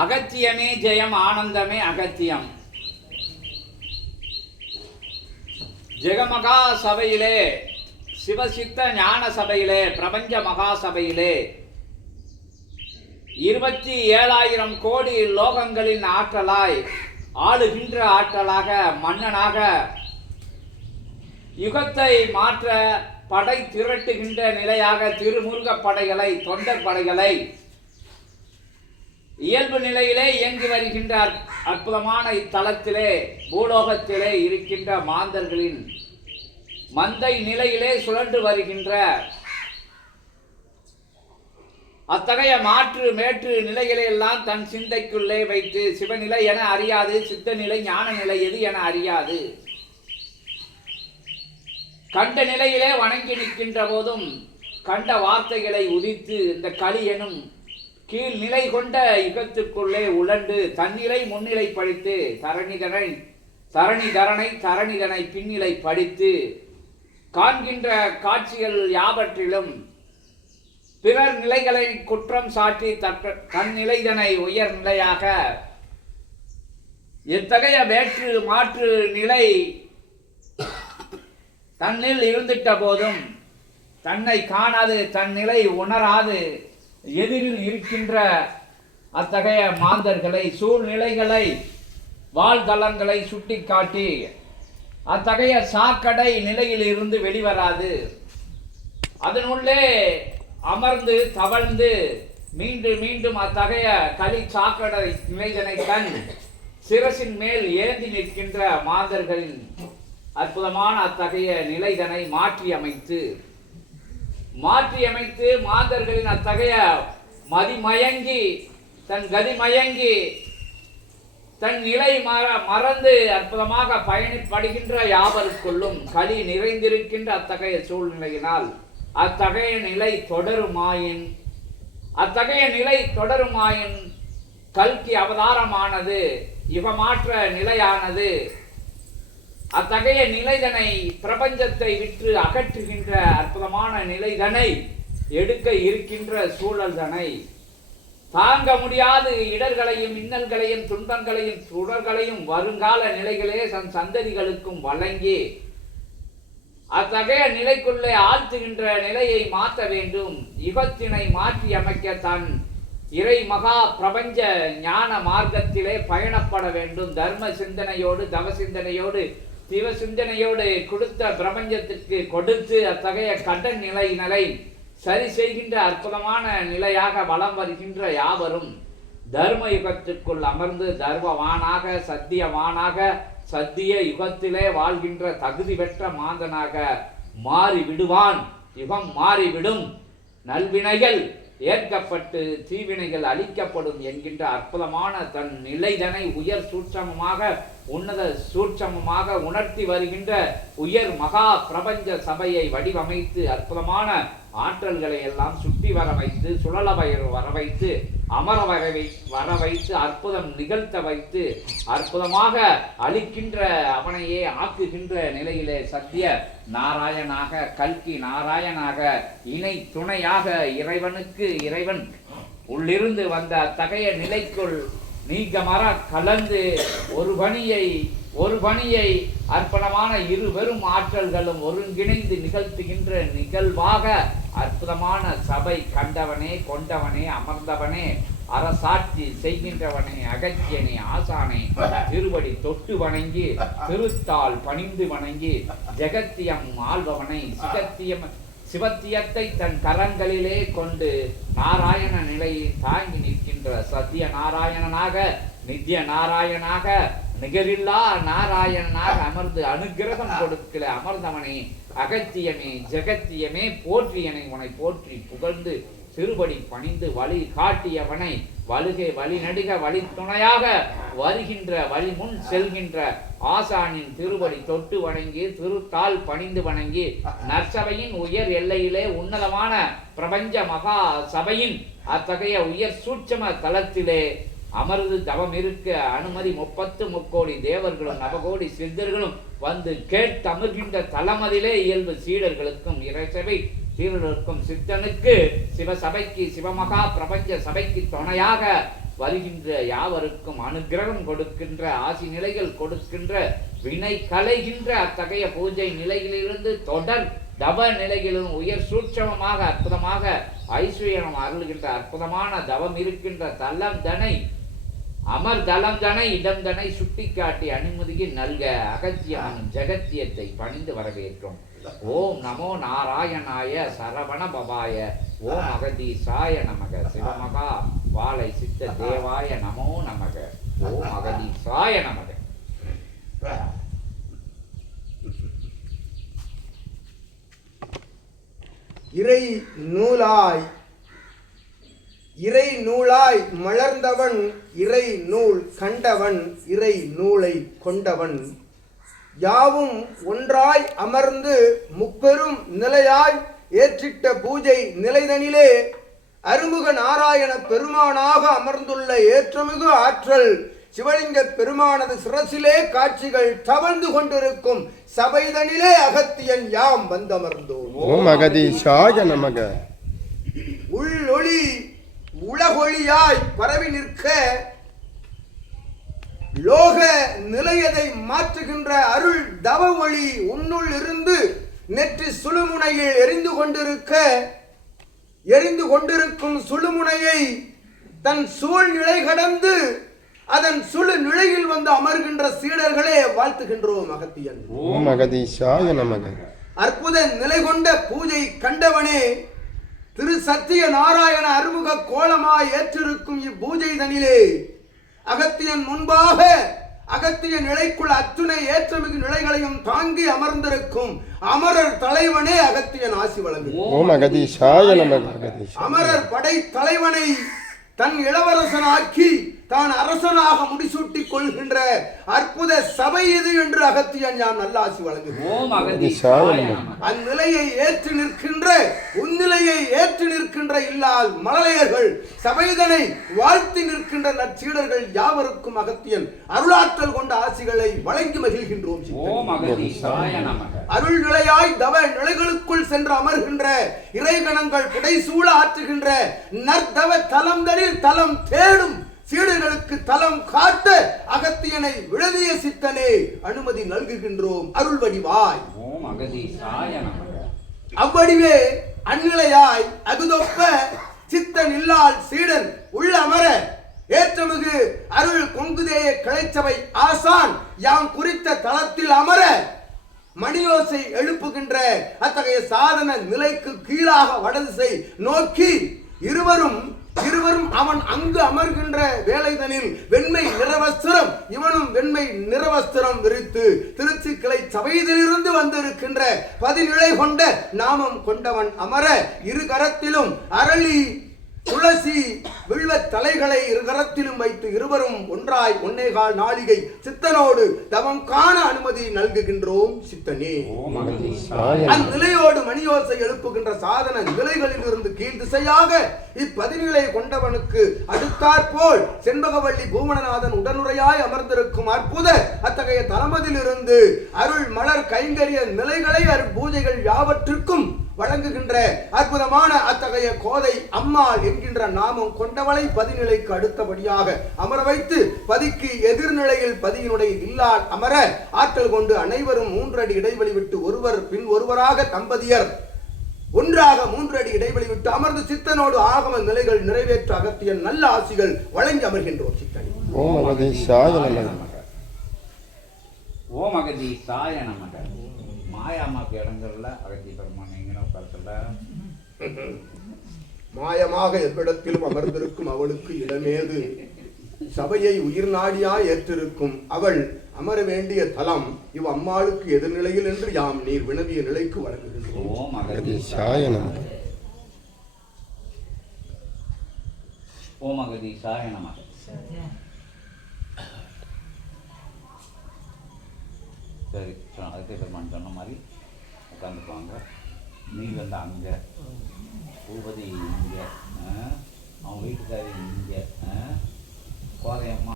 அகத்தியமே ஜெயம், ஆனந்தமே அகத்தியம். ஜெகமகா சபையிலே, சிவசித்த ஞான சபையிலே, பிரபஞ்ச மகா சபையிலே 27,000 கோடி லோகங்களின் ஆற்றலாய் ஆளுகின்ற ஆற்றலாக, மன்னனாக, யுகத்தை மாற்ற படை திரட்டுகின்ற நிலையாக திருமுருக படைகளை, தொண்டர் படைகளை இயல்பு நிலையிலே இயங்கி வருகின்ற அற்புதமான இத்தலத்திலே, பூலோகத்திலே இருக்கின்ற மாந்தர்களின் மந்தை நிலையிலே சுழன்று வருகின்ற அத்தகைய மாற்று மேற்று நிலைகளை எல்லாம் தன் சிந்தைக்குள்ளே வைத்து, சிவநிலை என அறியாது, சித்த நிலை ஞான நிலை எது என அறியாது, கண்ட நிலையிலே வணங்கி நிற்கின்ற போதும் கண்ட வார்த்தைகளை உதித்து இந்த களி எனும் கீழ் நிலை கொண்ட யுகத்துக்குள்ளே உழண்டு தன்னிலை முன்னிலை படித்து தரணிதனை பின்னிலை படித்து காண்கின்ற காட்சிகள் யாவற்றிலும் பிறர் நிலைகளை குற்றம் சாட்டி தன்னிலைதனை உயர் நிலையாக, எத்தகைய வேற்று மாற்று நிலை தன்னில் இருந்திட்ட போதும் தன்னை காணாது, தன் நிலை உணராது எதிரில் இருக்கின்ற அத்தகைய மாந்தர்களை, சூழ்நிலைகளை, வாழ்தளங்களை சுட்டி காட்டி அத்தகைய சாக்கடை நிலையில் இருந்து வெளிவராது அதனுள்ளே அமர்ந்து தவழ்ந்து மீண்டும் மீண்டும் அத்தகைய களி சாக்கடை நிலைதனை தன் சிரசின் மேல் ஏந்தி நிற்கின்ற மாந்தர்களின் அற்புதமான அத்தகைய நிலைதனை மாற்றி அமைத்து மாந்தர்களின் அத்தகைய மதிமயங்கி, தன் கதிமயங்கி, தன் நிலை மறந்து அற்புதமாக பயணிப்படுகின்ற யாவருக்குள்ளும் களி நிறைந்திருக்கின்ற அத்தகைய சூழ்நிலையினால் அத்தகைய நிலை தொடருமாயின் கல்கி அவதாரமானது, யுகமாற்ற நிலையானது, அத்தகைய நிலைதனை பிரபஞ்சத்தை விற்று அகற்றுகின்ற அற்புதமான நிலைதனை எடுக்க இருக்கின்ற சூழல்தனை தாங்க முடியாது இடர்களையும், இன்னல்களையும், துன்பங்களையும், சுடர்களையும் வருங்கால நிலைகளே தன் சந்ததிகளுக்கும் வழங்கி அத்தகைய நிலைக்குள்ளே ஆழ்த்துகின்ற நிலையை மாற்ற வேண்டும். யுகத்தினை மாற்றி அமைக்க தன் இறை மகா பிரபஞ்ச ஞான மார்க்கத்திலே பயணப்பட வேண்டும். தர்ம சிந்தனையோடு, தவ சிந்தனையோடு, சிவ சிந்தனையோடு கொடுத்த பிரபஞ்சத்திற்கு கொடுத்து அத்தகைய கடன் நிலை சரி செய்கின்ற அற்புதமான நிலையாக வலம் வருகின்ற யாவரும் தர்ம யுகத்திற்குள் அமர்ந்து தர்மவானாக, சத்தியவானாக, சத்திய யுகத்திலே வாழ்கின்ற தகுதி பெற்ற மாந்தனாக மாறிவிடுவான். யுகம் மாறிவிடும், நல்வினைகள் ஏற்கப்பட்டு தீவினைகள் அழிக்கப்படும் என்கின்ற அற்புதமான தன் நிலைதனை உயர் சூட்சமமாக, உன்னத சூட்சமமாக உணர்த்தி வருகின்ற உயர் மகா பிரபஞ்ச சபையை வடிவமைத்து அற்புதமான ஆற்றல்களை எல்லாம் சுற்றி வர வைத்து, சுழல வர வைத்து, அமர வர வைத்து, அற்புதம் நிகழ்த்த வைத்து, அற்புதமாக அளிக்கின்ற அவனையே ஆக்குகின்ற நிலையிலே சத்திய நாராயணாக, கல்கி நாராயணாக, இணை துணையாக இறைவனுக்கு இறைவன் உள்ளிருந்து வந்த அத்தகைய நிலைக்குள் நீக்கமர கலந்து ஒரு பணியை அற்புதமான இருவரும் ஆற்றல்களும் ஒருங்கிணைந்து நிகழ்த்துகின்ற நிகழ்வாக அற்புதமான சபை கண்டவனே, கொண்டவனே, அமர்ந்தவனே, அரசாட்சி செய்கின்றவனே, அகத்தியனே, ஆசானே, திருவடி தொட்டு வணங்கி, திருத்தால் பணிந்து வணங்கி, ஜெகத்தியம் ஆள்பவனை, சிவத்தியத்தை தன் கரங்களிலே கொண்டு நாராயண நிலையை தாங்கி நிற்கின்ற சத்திய நாராயணனாக, நித்திய நாராயணாக, நிகரில்லா நாராயணனாக அமர்ந்து அனுகிரகம் கொடுக்கல அமர்ந்தவனே, அகத்தியமே, ஜெகத்தியமே, போற்றியனை உனை போற்றி புகழ்ந்து திருபடி பணிந்து வழி காட்டியவனை, வழுகை வழி நடுக வழி துணையாக வருகின்ற வழி முன் செல்கின்ற ஆசானின் திருபடி தொட்டு வணங்கி, திருத்தால் பணிந்து வணங்கி, நற்சபையின் உயர் எல்லையிலே உன்னதமான பிரபஞ்ச மகா சபையின் அத்தகைய உயர் சூட்சம தலத்திலே அமர்ந்து தவம் இருக்க அனுமதி 30 கோடி தேவர்களும் நவகோடி சித்தர்களும் வந்து கேட்டமர்கின்ற தலமதிலே இயல்பு சீடர்களுக்கும் இறைசபை சீடர்களுக்கும் சித்தனுக்கு சிவசபைக்கு சிவமகா பிரபஞ்ச சபைக்கு துணையாக வருகின்ற யாவருக்கும் அனுகிரகம் கொடுக்கின்ற ஆசி நிலைகள் கொடுக்கின்ற வினை களைகின்ற அத்தகைய பூஜை நிலைகளிலிருந்து தொடர் தவ நிலைகளிலும் உயர் சூட்சமமாக அற்புதமாக ஐஸ்வர்யம் அருள்கின்ற அற்புதமான தவம் இருக்கின்ற தலம் தனை அமர் தலம் தனை இடம் தனை சுட்டிக்காட்டி அனுமதியை நல்க அகத்தியமனும் ஜெகத்தியத்தை பணிந்து வரவேற்கும். ஓம் நமோ நாராயணாய சரவண பவாய ஓம் அகதீசாய நமக சிவமகா வாழை சித்த தேவாய நமோ நமக ஓம் அகதீசாய நமக. இறை நூலாய் மலர்ந்தவன் இறை நூல் கண்டவன் இறை நூலை கொண்டவன் யாவும் ஒன்றாய் அமர்ந்து முப்பெரும் நிலையாய் ஏற்றிட்ட பூஜை நிலைதனிலே அருமுக நாராயண பெருமானாக அமர்ந்துள்ள ஏற்றமிகு ஆற்றல் சிவலிங்க பெருமானது சிரசிலே காட்சிகள் தவழ்ந்து கொண்டிருக்கும் சபைதனிலே அகத்தியன் யாம் வந்தமர்ந்தோம். ஓம் அகதீசாய நமக. உள்ளொளி உலகொளியாய் பரவி நிற்க லோக நிலையதை மாற்றுகின்ற அருள் தவ ஒளி உன்னுள் இருந்து நெற்றி சுழுமுனையில் எரிந்து கொண்டிருக்கும் சுழுமுனையை தன் சூழ்நிலை கடந்து அதன் சுழு நிலையில் வந்து அமர்கின்ற சீடர்களே வாழ்த்துகின்றோம் அகத்தியன். ஓம் அகதீசாய நமக. அற்புத நிலை கொண்ட பூஜை கண்டவனே திரு சத்திய நாராயண அருமுக கோலமாய் ஏற்றிருக்கும் இப்பூஜை தனிலே அகத்தியன் முன்பாக அகத்திய நிலைக்குள் அத்துணை ஏற்றமிகு நிலைகளையும் தாங்கி அமர்ந்திருக்கும் அமரர் தலைவனே அகத்தியன் ஆசி வழங்கு. ஓம் அகதீசாய நமக. அமரர் படை தலைவனை தன் இளவரசனாக்கி தான் அரசனாக முடிசூட்டிக் கொள்கின்ற அற்புத சபை இது என்று அகத்தியன் யான் நல்லாசி வழங்குகிறேன். அந்நிலையை ஏற்று நிற்கின்ற உன்னிலையை ஏற்று நிற்கின்ற இல்லால் மழலையர்கள் சபைதனை வாழ்த்தி நிற்கின்ற நற்சீடர்கள் யாவருக்கும் அகத்தியன் அருளாற்றல் கொண்ட ஆசிகளை வழங்கி மகிழ்கின்றோம். அருள் நிலையாய் தவ நிலைகளுக்குள் சென்று அமர்கின்ற இறைகணங்கள் புடைசூழ ஆற்றுகின்ற நற்தவ தலம்தனில் தலம் தேடும் சீடர்களுக்கு தலம் காட்ட அகத்தியனை விழுதிய சித்தனே அனுமதி நல்குகின்றோம். அருள் வடிவாய் அவ்வடிவே அந்நிலையாய் அகுதொப்ப சித்தன் இல்லால் சீடன் உள்ள அமர ஏற்றமிகு அருள் கொங்குதேய கிளைச்சபை ஆசான் யாம் குறித்த தளத்தில் அமர மணியோசை எழுப்புகின்ற அத்தகைய சாதன நிலைக்கு கீழாக வடதிசை நோக்கி இருவரும் அவன் அங்கு அமர்கின்ற வேலைதனில் வெண்மை நிறவஸ்திரம் இவனும் வெண்மை நிறவஸ்திரம் விரித்து திருச்சி கிளை சபையிலிருந்து வந்திருக்கின்ற பதிநிலை கொண்ட நாமம் கொண்டவன் அமர இரு கரத்திலும் அரளி துளசி வில்வ தலைகளை இருகரத்திலும் வைத்து இருவரும் ஒன்றாய் 1.25 நாளிகை சித்தனோடு தவம் காண அனுமதி நல்குகின்றோம் சித்தனே. அந்நிலையோடு மணியோசை எழுப்புகின்ற சாதன நிலைகளில் இருந்து கீழ் திசையாக இப்பதிநிலை கொண்டவனுக்கு அடுத்தாற்போல் செண்பகவள்ளி பூவனநாதன் உடனுரையாய் அமர்ந்திருக்கும் அற்புத அத்தகைய தலமதில் இருந்து அருள் மலர் கைங்கரிய நிலைகளை பூஜைகள் யாவற்றுக்கும் வழங்குகின்ற அற்புதமான அத்தகைய கோதை அம்மாள் என்கின்ற நாமம் கொண்டவளை பதிநிலைக்கு அடுத்தபடியாக அமர வைத்து பதிக்கு எதிர்நிலையில் பதியினுடைய இல்லால் அமர ஆற்றல் கொண்டு அனைவரும் 3 அடி இடைவெளி விட்டு ஒருவர் பின் ஒருவராக தம்பதியர் ஒன்றாக 3 அடி இடைவெளி விட்டு அமர்ந்து சித்தனோடு ஆகம நிலைகள் நிறைவேற்ற அகத்தியன் நல்ல ஆசிகள் வழங்கி அமர்கின்றோம். சித்தன் ஓம் அகதீசாய நமக. ஓம் அகதீசாய நமக. மாயாமாக்கு இடங்கள்ல அகத்தி பெருமான் எங்கேனோ கருத்துல மாயமாக எவ்விடத்திலும் அமர்ந்திருக்கும் அவளுக்கு இடமேது சபையை உயிர் நாடியாய் ஏற்றிருக்கும் அவள் அமர வேண்டிய தலம் இவ் அம்மாளுக்கு எதிர்நிலையில் என்று யாம் நீர் வினவிய நிலைக்கு வழங்குகின்றோம். ஓம் அகதீசாய நமக. ஓம் அகதீசாய நமக. சரி, அதுக்கு பெருமான் சொன்ன மாதிரி உட்காந்துக்குவாங்க. நீ வந்து அங்கே பூபதி இங்கே அவன் வீட்டுக்காரி இங்கே கோதையம்மா